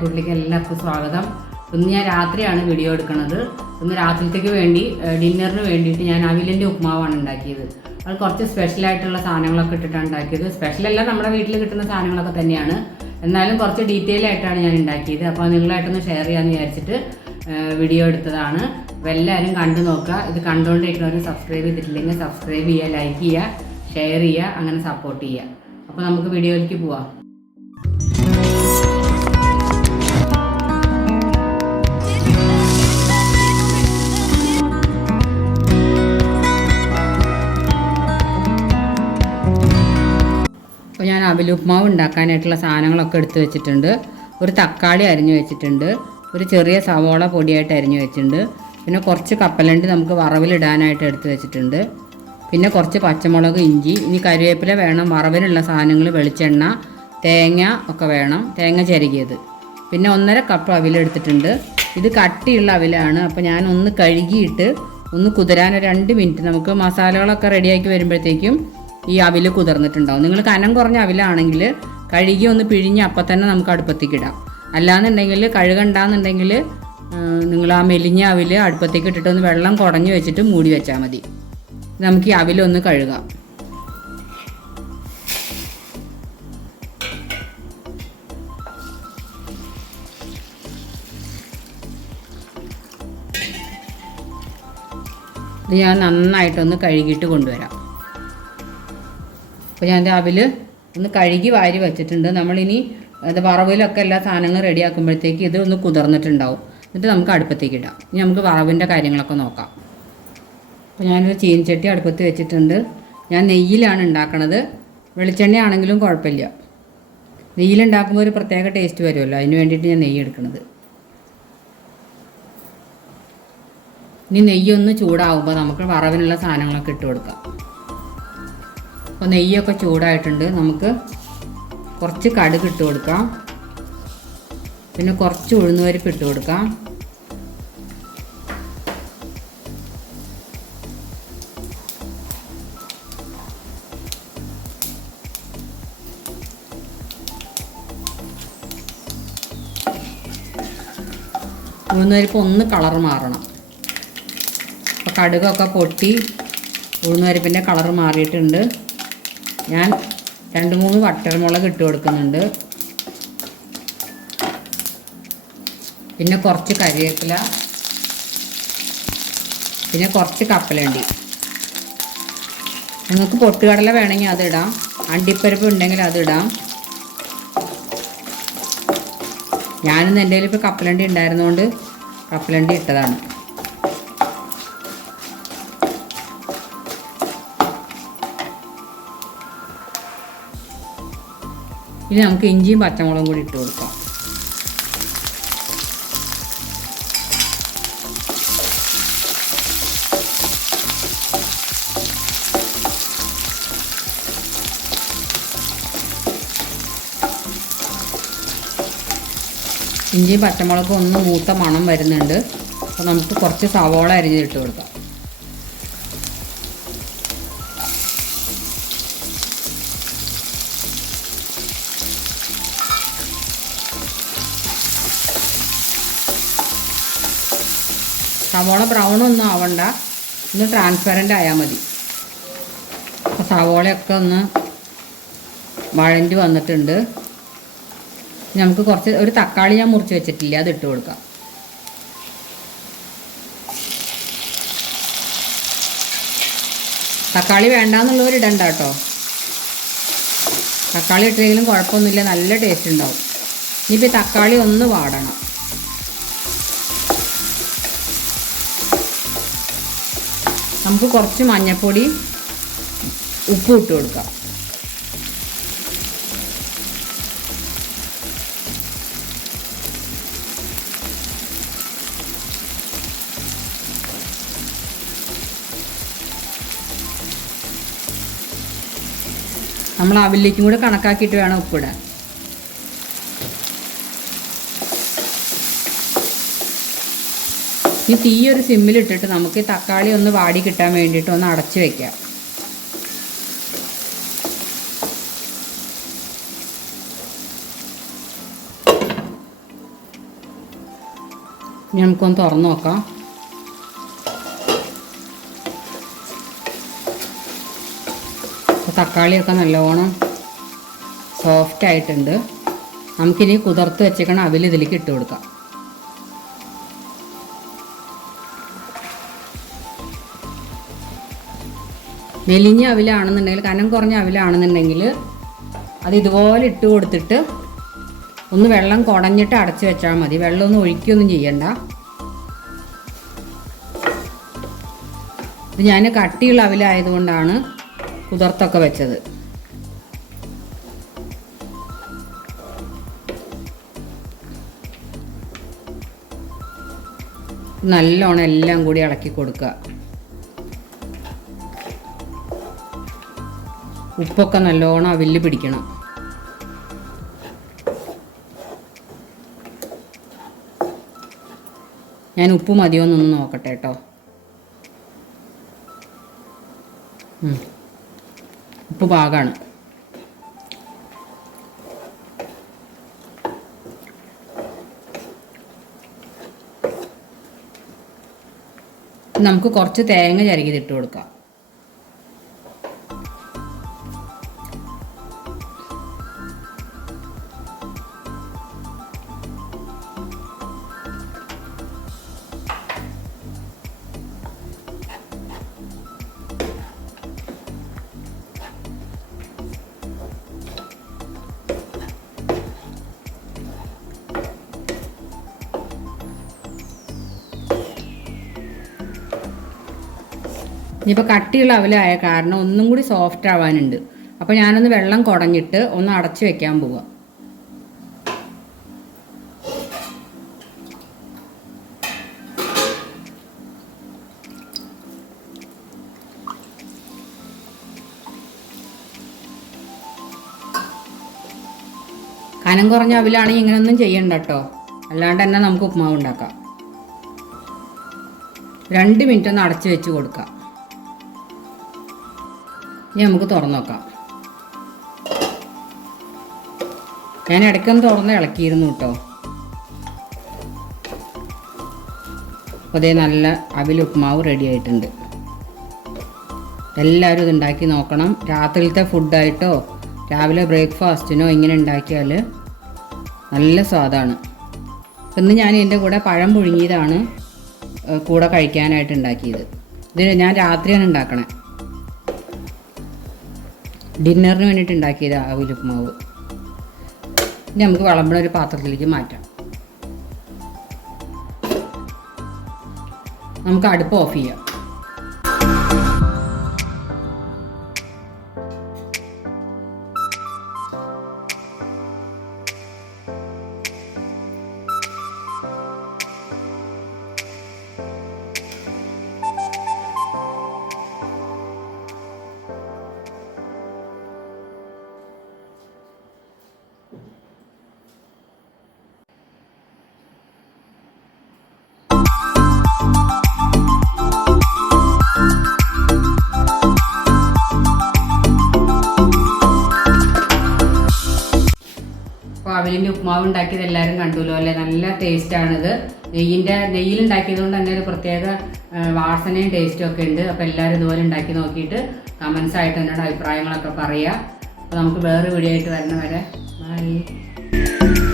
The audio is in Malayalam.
ചായക്കൂട്ടിലേക്ക് എല്ലാവർക്കും സ്വാഗതം. ഇന്ന് ഞാൻ രാത്രിയാണ് വീഡിയോ എടുക്കുന്നത് ഇന്ന് രാത്രിത്തേക്ക് വേണ്ടി ഡിന്നറിന് വേണ്ടിയിട്ട് ഞാൻ അവിലിന്റെ ഉപ്മാവാണ് ഉണ്ടാക്കിയത്. അത് കുറച്ച് സ്പെഷ്യലായിട്ടുള്ള സാധനങ്ങളൊക്കെ ഇട്ടിട്ടാണ് ഉണ്ടാക്കിയത്. സ്പെഷ്യലല്ല നമ്മുടെ വീട്ടിൽ കിട്ടുന്ന സാധനങ്ങളൊക്കെ തന്നെയാണ്. എന്നാലും കുറച്ച് ഡീറ്റെയിൽ ആയിട്ടാണ് ഞാൻ ഉണ്ടാക്കിയത്. അപ്പോൾ നിങ്ങളായിട്ടൊന്ന് ഷെയർ ചെയ്യാമെന്ന് വിചാരിച്ചിട്ട് വീഡിയോ എടുത്തതാണ്. അപ്പോൾ എല്ലാവരും കണ്ടു നോക്കുക. ഇത് കണ്ടുകൊണ്ടിരിക്കുന്നവർ സബ്സ്ക്രൈബ് ചെയ്തിട്ടില്ലെങ്കിൽ സബ്സ്ക്രൈബ് ചെയ്യുക ലൈക്ക് ചെയ്യുക ഷെയർ ചെയ്യുക അങ്ങനെ സപ്പോർട്ട് ചെയ്യുക. അപ്പോൾ നമുക്ക് വീഡിയോയിലേക്ക് പോവാം. അപ്പോൾ ഞാൻ അവിലുപ്മാവ് ഉണ്ടാക്കാനായിട്ടുള്ള സാധനങ്ങളൊക്കെ എടുത്ത് വെച്ചിട്ടുണ്ട്. ഒരു തക്കാളി അരിഞ്ഞു വെച്ചിട്ടുണ്ട്. ഒരു ചെറിയ സവോള പൊടിയായിട്ട് അരിഞ്ഞു വെച്ചിട്ടുണ്ട്. പിന്നെ കുറച്ച് കപ്പലണ്ടി നമുക്ക് വറവിലിടാനായിട്ട് എടുത്ത് വെച്ചിട്ടുണ്ട്. പിന്നെ കുറച്ച് പച്ചമുളക് ഇഞ്ചി ഇനി കരിവേപ്പില വേണം. വറവിനുള്ള സാധനങ്ങൾ വെളിച്ചെണ്ണ തേങ്ങ ഒക്കെ വേണം. തേങ്ങ ചിരകിയത്. പിന്നെ ഒന്നര കപ്പ് അവിലെടുത്തിട്ടുണ്ട് ഇത് കട്ടിയുള്ള അവിലാണ്. അപ്പോൾ ഞാൻ ഒന്ന് കഴുകിയിട്ട് ഒന്ന് കുതിരാൻ രണ്ട് മിനിറ്റ് നമുക്ക് മസാലകളൊക്കെ റെഡിയാക്കി വരുമ്പോഴത്തേക്കും ഈ അവിൽ കുതിർന്നിട്ടുണ്ടാവും. നിങ്ങൾ കനം കുറഞ്ഞ അവിലാണെങ്കിൽ കഴുകി ഒന്ന് പിഴിഞ്ഞ് അപ്പം തന്നെ നമുക്ക് അടുപ്പത്തേക്ക് ഇടാം. അല്ലാന്നുണ്ടെങ്കിൽ കഴുകണ്ടാന്നുണ്ടെങ്കിൽ നിങ്ങൾ ആ മെലിഞ്ഞ അവിൽ അടുപ്പത്തേക്ക് ഇട്ടിട്ട് ഒന്ന് വെള്ളം കുടഞ്ഞു വെച്ചിട്ട് മൂടി വെച്ചാൽ മതി. നമുക്ക് ഈ അവിലൊന്ന് കഴുകാം. ഇത് ഞാൻ നന്നായിട്ടൊന്ന് കഴുകിയിട്ട് കൊണ്ടുവരാം. അപ്പോൾ ഞാൻ രാവിലെ ഒന്ന് കഴുകി വാരി വെച്ചിട്ടുണ്ട്. നമ്മളിനി അത് വറവിലൊക്കെ എല്ലാ സാധനങ്ങളും റെഡിയാക്കുമ്പോഴത്തേക്ക് ഇത് ഒന്ന് കുതിർന്നിട്ടുണ്ടാവും. എന്നിട്ട് നമുക്ക് അടുപ്പത്തേക്ക് ഇടാം. ഇനി നമുക്ക് വറവിന്റെ കാര്യങ്ങളൊക്കെ നോക്കാം. അപ്പോൾ ഞാനൊരു ചീനച്ചട്ടി അടുപ്പത്ത് വെച്ചിട്ടുണ്ട്. ഞാൻ നെയ്യിലാണ് ഉണ്ടാക്കണത്. വെളിച്ചെണ്ണയാണെങ്കിലും കുഴപ്പമില്ല. നെയ്യിലുണ്ടാക്കുമ്പോൾ ഒരു പ്രത്യേക ടേസ്റ്റ് വരുമല്ലോ. അതിന് വേണ്ടിയിട്ട് ഞാൻ നെയ്യ് എടുക്കുന്നത് ഇനി നെയ്യൊന്ന് ചൂടാവുമ്പോൾ നമുക്ക് വറവിനുള്ള സാധനങ്ങളൊക്കെ ഇട്ട് കൊടുക്കാം. അപ്പോൾ നെയ്യൊക്കെ ചൂടായിട്ടുണ്ട്. നമുക്ക് കുറച്ച് കടുക് ഇട്ട് കൊടുക്കാം. പിന്നെ കുറച്ച് ഉഴുന്നുപരിപ്പ് ഇട്ട് കൊടുക്കാം. ഉഴുന്നുപരിപ്പ് ഒന്ന് കളർ മാറണം. അപ്പോൾ കടുകൊക്കെ പൊട്ടി ഉഴുന്നുപരിപ്പിന്റെ കളർ മാറിയിട്ടുണ്ട്. ഞാൻ രണ്ട് മൂന്ന് വട്ടൽമുളക് ഇട്ട് കൊടുക്കുന്നുണ്ട്. പിന്നെ കുറച്ച് കരിവേപ്പില പിന്നെ കുറച്ച് കപ്പലണ്ടി. നിങ്ങൾക്ക് പൊട്ടുകടല വേണമെങ്കിൽ അതിടാം അണ്ടിപ്പരിപ്പ് ഉണ്ടെങ്കിൽ അതിടാം ഞാനിന്ന് എന്റെ കയ്യിൽ ഇപ്പോൾ കപ്പലണ്ടി ഉണ്ടായിരുന്നതുകൊണ്ട് കപ്പലണ്ടി ഇട്ടതാണ്. ഇനി നമുക്ക് ഇഞ്ചിയും പച്ചമുളകും കൂടി ഇട്ട് കൊടുക്കാം. ഇഞ്ചിയും പച്ചമുളകും ഒന്ന് മൂത്ത മണം വരുന്നുണ്ട്. അപ്പോൾ നമുക്ക് കുറച്ച് സവോള അരിഞ്ഞിട്ട് കൊടുക്കാം. സവോള ബ്രൗൺ ഒന്നും ആവണ്ട. ഒന്ന് ട്രാൻസ്പെറന്റ് ആയാൽ മതി. അപ്പോൾ സവോളയൊക്കെ ഒന്ന് വഴണ്ടി വന്നിട്ടുണ്ട്. നമുക്ക് കുറച്ച് ഒരു തക്കാളി ഞാൻ മുറിച്ച് വെച്ചിട്ടില്ല അത് ഇട്ട് കൊടുക്കാം. തക്കാളി വേണ്ടാന്നുള്ളവർ ഇടണ്ട കേട്ടോ. തക്കാളി ഇട്ടില്ലെങ്കിലും കുഴപ്പമൊന്നുമില്ല നല്ല ടേസ്റ്റ് ഉണ്ടാവും. ഇനിയിപ്പോൾ തക്കാളി ഒന്ന് വാടണം. നമുക്ക് കുറച്ച് മഞ്ഞൾപ്പൊടി ഉപ്പ് ഇട്ട് കൊടുക്കാം. നമ്മൾ അവിലേക്കും കൂടെ കണക്കാക്കിയിട്ട് വേണം ഉപ്പിടാൻ. ഇനി തീ ഒരു സിമ്മിലിട്ടിട്ട് നമുക്ക് തക്കാളി ഒന്ന് വാടി കിട്ടാൻ വേണ്ടിയിട്ട് ഒന്ന് അടച്ചു വയ്ക്കാം ഇനി നമുക്കൊന്ന് തുറന്നു നോക്കാം. തക്കാളിയൊക്കെ നല്ലവണ്ണം സോഫ്റ്റ് ആയിട്ടുണ്ട്. നമുക്കിനി കുതിർത്ത് വെച്ചേക്കണം അവിൽ ഇതിലേക്ക് ഇട്ട് കൊടുക്കാം. മെലിഞ്ഞ അവിലാണെന്നുണ്ടെങ്കിൽ കനം കുറഞ്ഞ അവിലാണെന്നുണ്ടെങ്കിൽ അത് ഇതുപോലെ ഇട്ട് കൊടുത്തിട്ട് ഒന്ന് വെള്ളം കുടഞ്ഞിട്ട് അടച്ചു വെച്ചാൽ മതി. വെള്ളമൊന്നും ഒഴിക്കുകയൊന്നും ചെയ്യണ്ട. ഇത് ഞാൻ കട്ടിയുള്ള അവിലായതുകൊണ്ടാണ് കുതിർത്തൊക്കെ വെച്ചത്. നല്ലോണം എല്ലാം കൂടി ഇളക്കി കൊടുക്കുക. ഉപ്പൊക്കെ നല്ലോണം അവിൽ പിടിക്കണം. ഞാൻ ഉപ്പ് മതിയോന്നൊന്ന് നോക്കട്ടെ കേട്ടോ ഉപ്പ് പാകാണ്. നമുക്ക് കുറച്ച് തേങ്ങ ചരുകിതിട്ട് കൊടുക്കാം. ഇനിയിപ്പോൾ കട്ടിയുള്ള അവലായ കാരണം ഒന്നും കൂടി സോഫ്റ്റ് ആവാനുണ്ട്. അപ്പോൾ ഞാനൊന്ന് വെള്ളം കുടഞ്ഞിട്ട് ഒന്ന് അടച്ചു വെക്കാൻ പോവാം. കനം കുറഞ്ഞ അവിലാണെങ്കിൽ ഇങ്ങനെയൊന്നും ചെയ്യണ്ട കേട്ടോ അല്ലാണ്ട് തന്നെ നമുക്ക് ഉപ്മാവ് ഉണ്ടാക്കാം. രണ്ട് മിനിറ്റ് ഒന്ന് അടച്ചു വെച്ച് കൊടുക്കാം. ഇനി നമുക്ക് തുറന്നു നോക്കാം. ഞാൻ ഇടയ്ക്കൊന്ന് തുറന്ന് ഇളക്കിയിരുന്നു കേട്ടോ. അതേ നല്ല അവിൽ ഉപ്പുമാവ് റെഡി ആയിട്ടുണ്ട്. എല്ലാവരും ഇത് ഉണ്ടാക്കി നോക്കണം. രാത്രിയിലത്തെ ഫുഡായിട്ടോ രാവിലെ ബ്രേക്ക്ഫാസ്റ്റിനോ ഇങ്ങനെ ഉണ്ടാക്കിയാൽ നല്ല സ്വാദാണ്. ഇന്ന് ഞാൻ എന്റെ കൂടെ പഴം പുഴുങ്ങിയതാണ് കൂടെ കഴിക്കാനായിട്ട് ഉണ്ടാക്കിയത്. ഇത് ഞാൻ രാത്രിയാണ് ഉണ്ടാക്കണേ. ഡിന്നറിന് വേണ്ടിയിട്ട് ഉണ്ടാക്കിയത് അവിലുപ്മാവ് ഇനി നമുക്ക് വിളമ്പണ ഒരു പാത്രത്തിലേക്ക് മാറ്റാം. നമുക്ക് അടുപ്പ് ഓഫ് ചെയ്യാം. അപ്പോൾ അവലിന്റെ ഉപ്മാവ് ഉണ്ടാക്കിയത് എല്ലാവരും കണ്ടുല്ലോ അല്ലേ? നല്ല ടേസ്റ്റാണിത് നെയ്യിന്റെ നെയ്യിൽ കൊണ്ട് തന്നെ ഒരു പ്രത്യേക വാസനയും ടേസ്റ്റും ഒക്കെ ഉണ്ട്. അപ്പോൾ എല്ലാവരും ഇതുപോലെ ഉണ്ടാക്കി നോക്കിയിട്ട് കമൻസ് ആയിട്ട് എന്നോട് അഭിപ്രായങ്ങളൊക്കെ പറയുക. അപ്പോൾ നമുക്ക് വേറെ വീഡിയോ ആയിട്ട് വരണ വരെ. Bye.